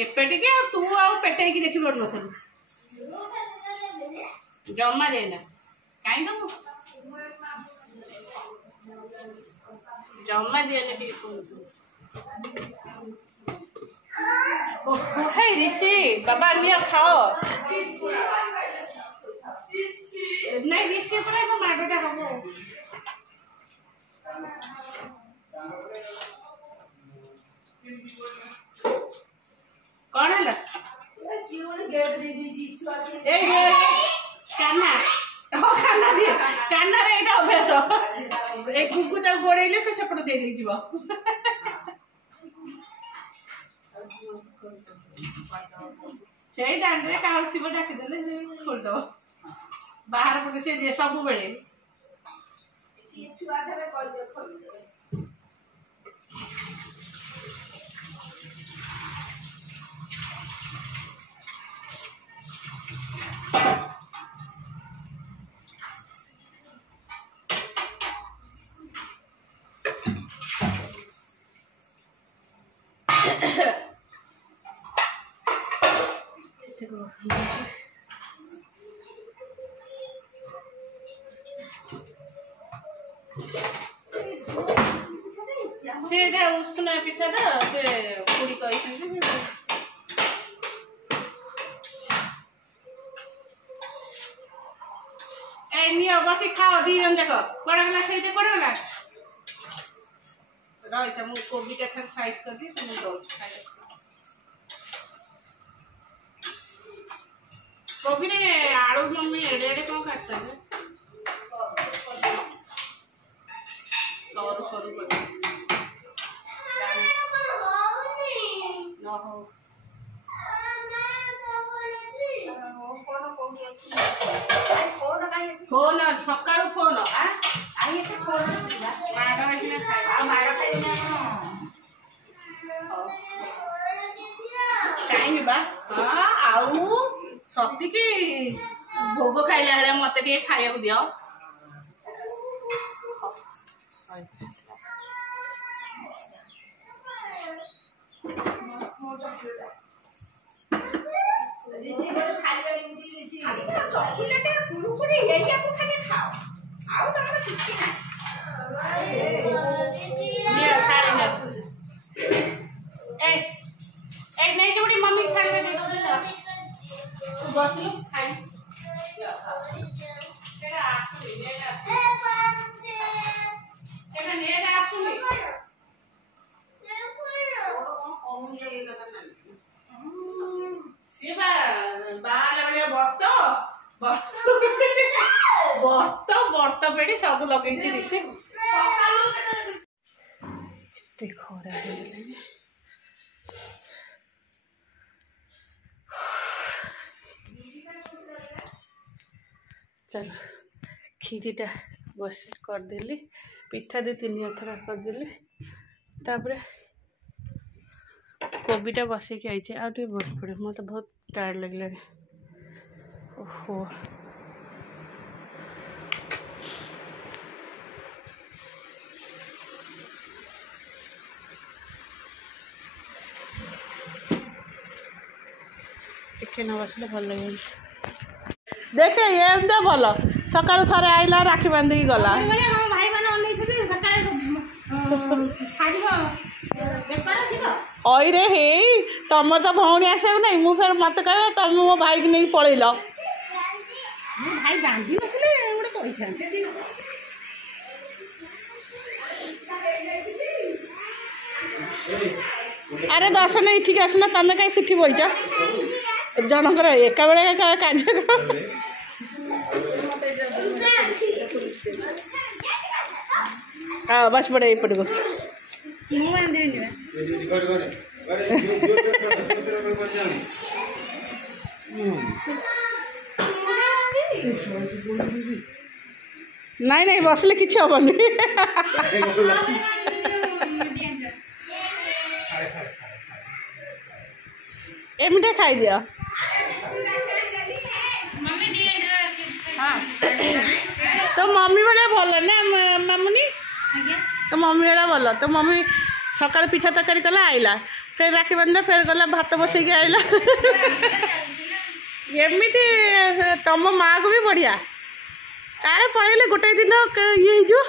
एपेटिके तू आउ पेटे की देखि पड़ नथलु जम्मा देना काई दबु जम्मा दिए ने हे ऋषि बाबा लिया खाओ नहीं ऋषि पर को माडोटा हमो कौन है कान्ना कान्ना दिए कान्ना रे एटा अभ्यास एक गुगु ता गोड़ेले से सेपड़ दे दे जीव सेई दांडरे काउ थिबो डाकी देले से खोल दो बाहर पटे से जे सब बेले की छुआ देबे कल दे खोल देबे से उष्ण पिठाटा से पूरी कही बस खाओ दी जन जाक कड़ा गला से कड़ा गला रही मु कोबी टा खाली साइज कर दी तुम दो कोबी ने आलू मम्मी एडे एडे कौन काटता है सरू सरू कर न हो फोन सकाळू फोन आई फोन कहीं बा आउ सती की भोग खाइला बेले मत खाया दियो मम्मी खाने दे दो बस लो खाई बर्त पेड़ी सब लगे ऋषि खरा चलो खीरीटा बस करदेली पिठा दे 3 थर करदेली तापर कोबीटा बसैक आई आगे बस पड़े मत बहुत टायर्ड लगे ओहो टिके न बसले भल लगे देखे ये भल सका थे आईला राखी बांधिकी गला अरे हे तुम तो भौणी आसा ना मु फिर मत कह तुम मो भाई की नहीं पलैल अरे दर्शन इठिक आसना तुम कहीं सीठी बहीच जनकर एका बेले कार्य हाँ बस पड़े पड़ो नहीं नहीं बसले कि हेनी एमटा खाई दिया हाँ तो मम्मी वाला भल ना मामुनी तो मम्मी वाला भल तो मम्मी सका पिठा तरकारी कला आइला फिर राखी बांधा फिर गला भात बसैक आइला एमती तुम माँ को भी बढ़िया काले पड़े गोटे दिन ये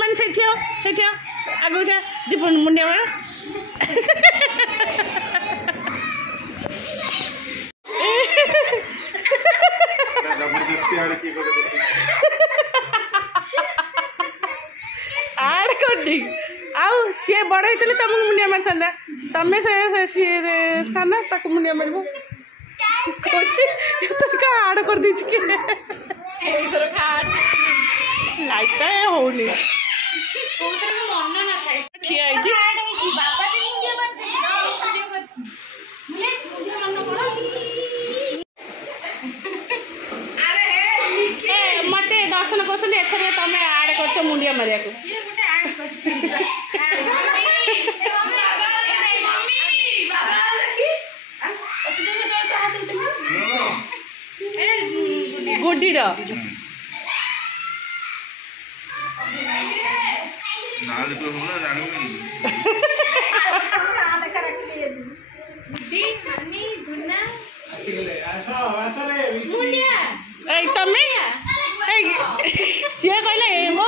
मैंने से आगे उठा दीप मुंडिया मार आड़ कर आउ सी बड़ होते तुमको मुंडिया मार था तमें से साना मुंडिया मार आड़ कर दी लाइट होनी ठिया मत दर्शन कर तुम आड़ कर मुंडिया मारिया को गुड्डी सी कहले मो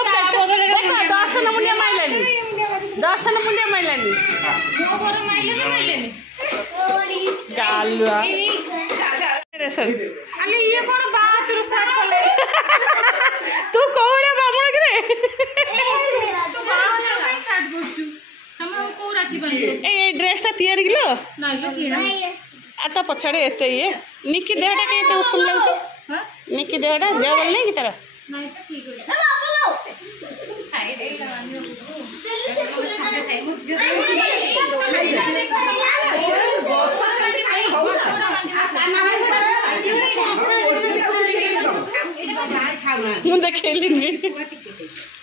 दर्शन मुंडिया माइलानी गालुआ ये कौन बात स्टार्ट कले तू कौड़ा बामण के ए ड्रेस टा तैयारी किलो आता पछाड़े एते ये निकी देहटा के तो उसूम लागछ निकी देहटा देह बोल नहीं कि तारा नहीं तो ठीक हो खाई देला मुझे खेलेंगे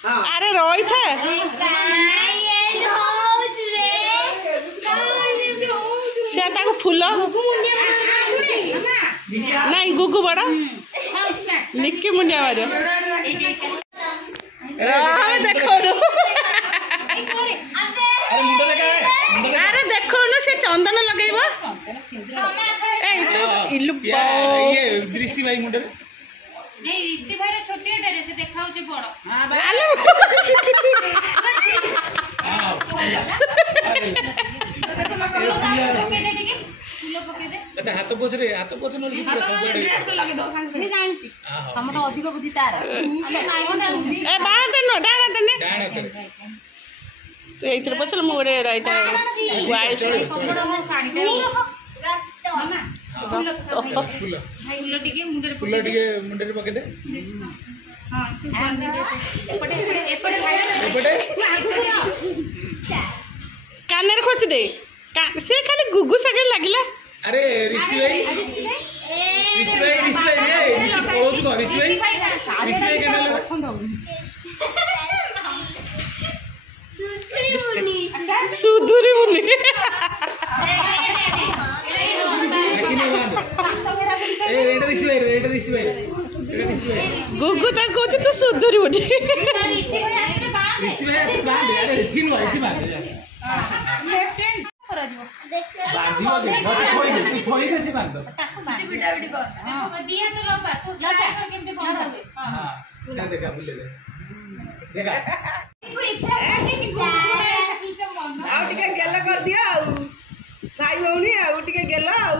अरे रोई था से फूल नहीं गुगु बड़ा निक्की मुंडिया मार देखो अरे देखो न से चंदन लगेब ऋषि भाई मुंडे नहीं ऋषि भाई छोटी रे से देखाउ जे बड़ हाथ पोछ रे हाथ पोछ न पूरा सब ड्रेस लगे दो सांग से जानि छी हम तो अधिक बुद्धि तार ए बात न डाणा तने तो एथर पछल मोरे राइट वाइट साड़ी फूल टिके मुंडे पके दे कान खोसी दे से खाली गुगु सगे लगिला अरे ऋषि भाई रे पहुंच गो ऋषि भाई के नाल सुधुरी मुनि गुगु तक कहछ तू सुधुरी मुनि ऋषि भाई बांध अरे ठीक नो इति बांध बांधियो दे मत थोड़ी दे तू थोड़ी कैसे बांध दो से बिटा बिटी कर हां दिया तो लगा तू ट्राई कर केमते बांध दे हां ले देखा भूल ले देखा को इच्छा है कि आउ टिके गेला कर दिया आउ भाई भौनी आउ टिके गेला आउ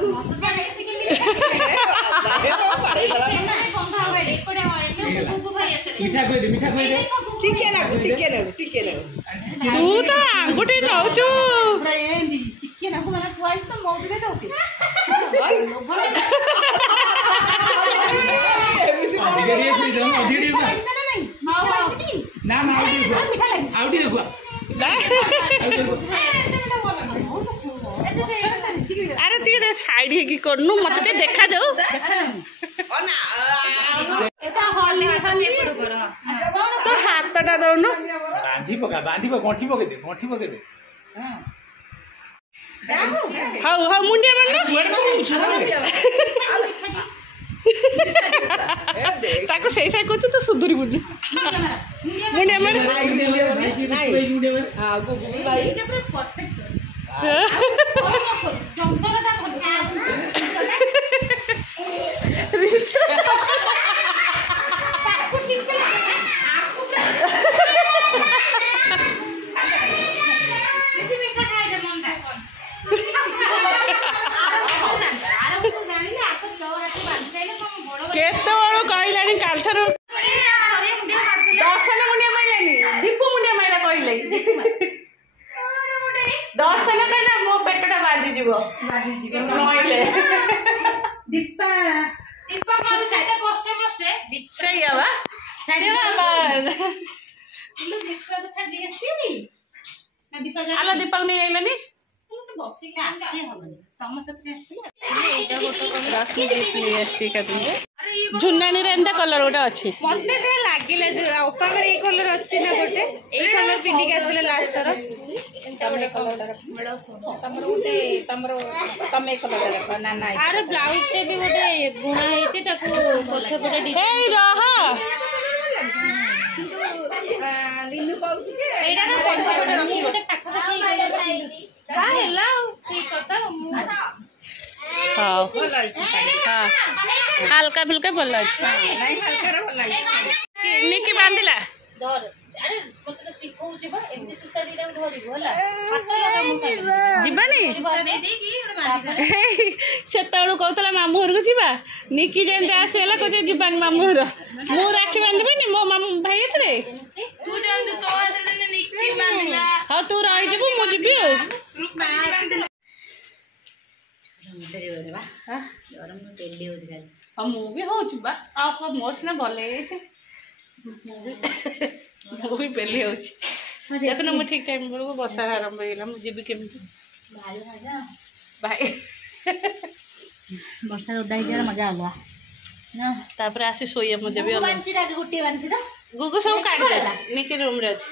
मीठा कोई दे टिके ना तू तो आंगुठी नौचू टिके ना माने कुआई तो मौज रे दउसी ना आउडी देखो अरे तू साइड है कि करनु मत देखा जाऊ तो हाथटा दौनु बांधी पका गंठी पके दे हाउ मुंडिया मारना तो सही सही कहू तो सुधुरी बुझु मुंडिया मार हां गुगु भाई केते बड़ो कहलानी काल ठार दर्शन मुंडिया माइलानी दीपू मुंडिया माइला कहले दर्शन कहला मो पेटटा बाजी जीवो नइले दीपा दीपा को साइड कष्ट मस्ते सही आवा से आवा इलो दीपा को छाड़ दिएसी ना दीपा आलो दीपा नहीं आइलानी बसी के आसे हबनी समस्त झुन्नानी रे एंता कलर गोटे अच्छी मते से लागिला जो ओपा रे ए कलर अच्छी ना गोटे ए कलर पिंडी के आसले लास्ट तर तमरे कलर बड़ा सुंदर तमरो गोटे तमरो तमे कलर देखो ना ना आर ब्लाउज पे भी गोटे बुना हेची ताको पछे पटे ए रह लिलु कहू के एडा ना पछे पटे रखी गोटे पाखा पाखी का हेला ठीक कथा हाँ हल्का फुल्का भल अच्छे निकी बांधिला जीवानी से कहला मामू घर को जीवा निकी जमी आसगला कहे जीवानी मामू घर मु राखी बांधबी मो मामू भाई एथरे हाँ तू रही मुझे मुझे हूँ मोर सीना भल मुझे पेली हो देखना मुझे ठीक टाइम बेलू वर्षा आरंभ होगा मुझे केमी भाई वर्षा उड़ा मजा अलग तापर आसी शोए मुझे भी गोटे गुगु सब काट दे निकी रूम रे अछि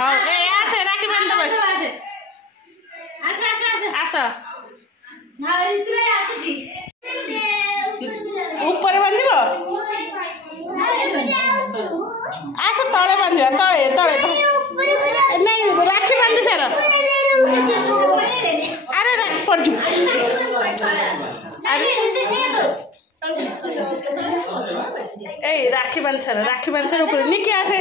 हां ए आसे राखी बांध दे आस ऊपर बांधिब आस तले बांधिबा तले तले नहीं राखी बांधि सार अरे राखी पड़ जु ए राखी बांध सार ऊपर निकी आसे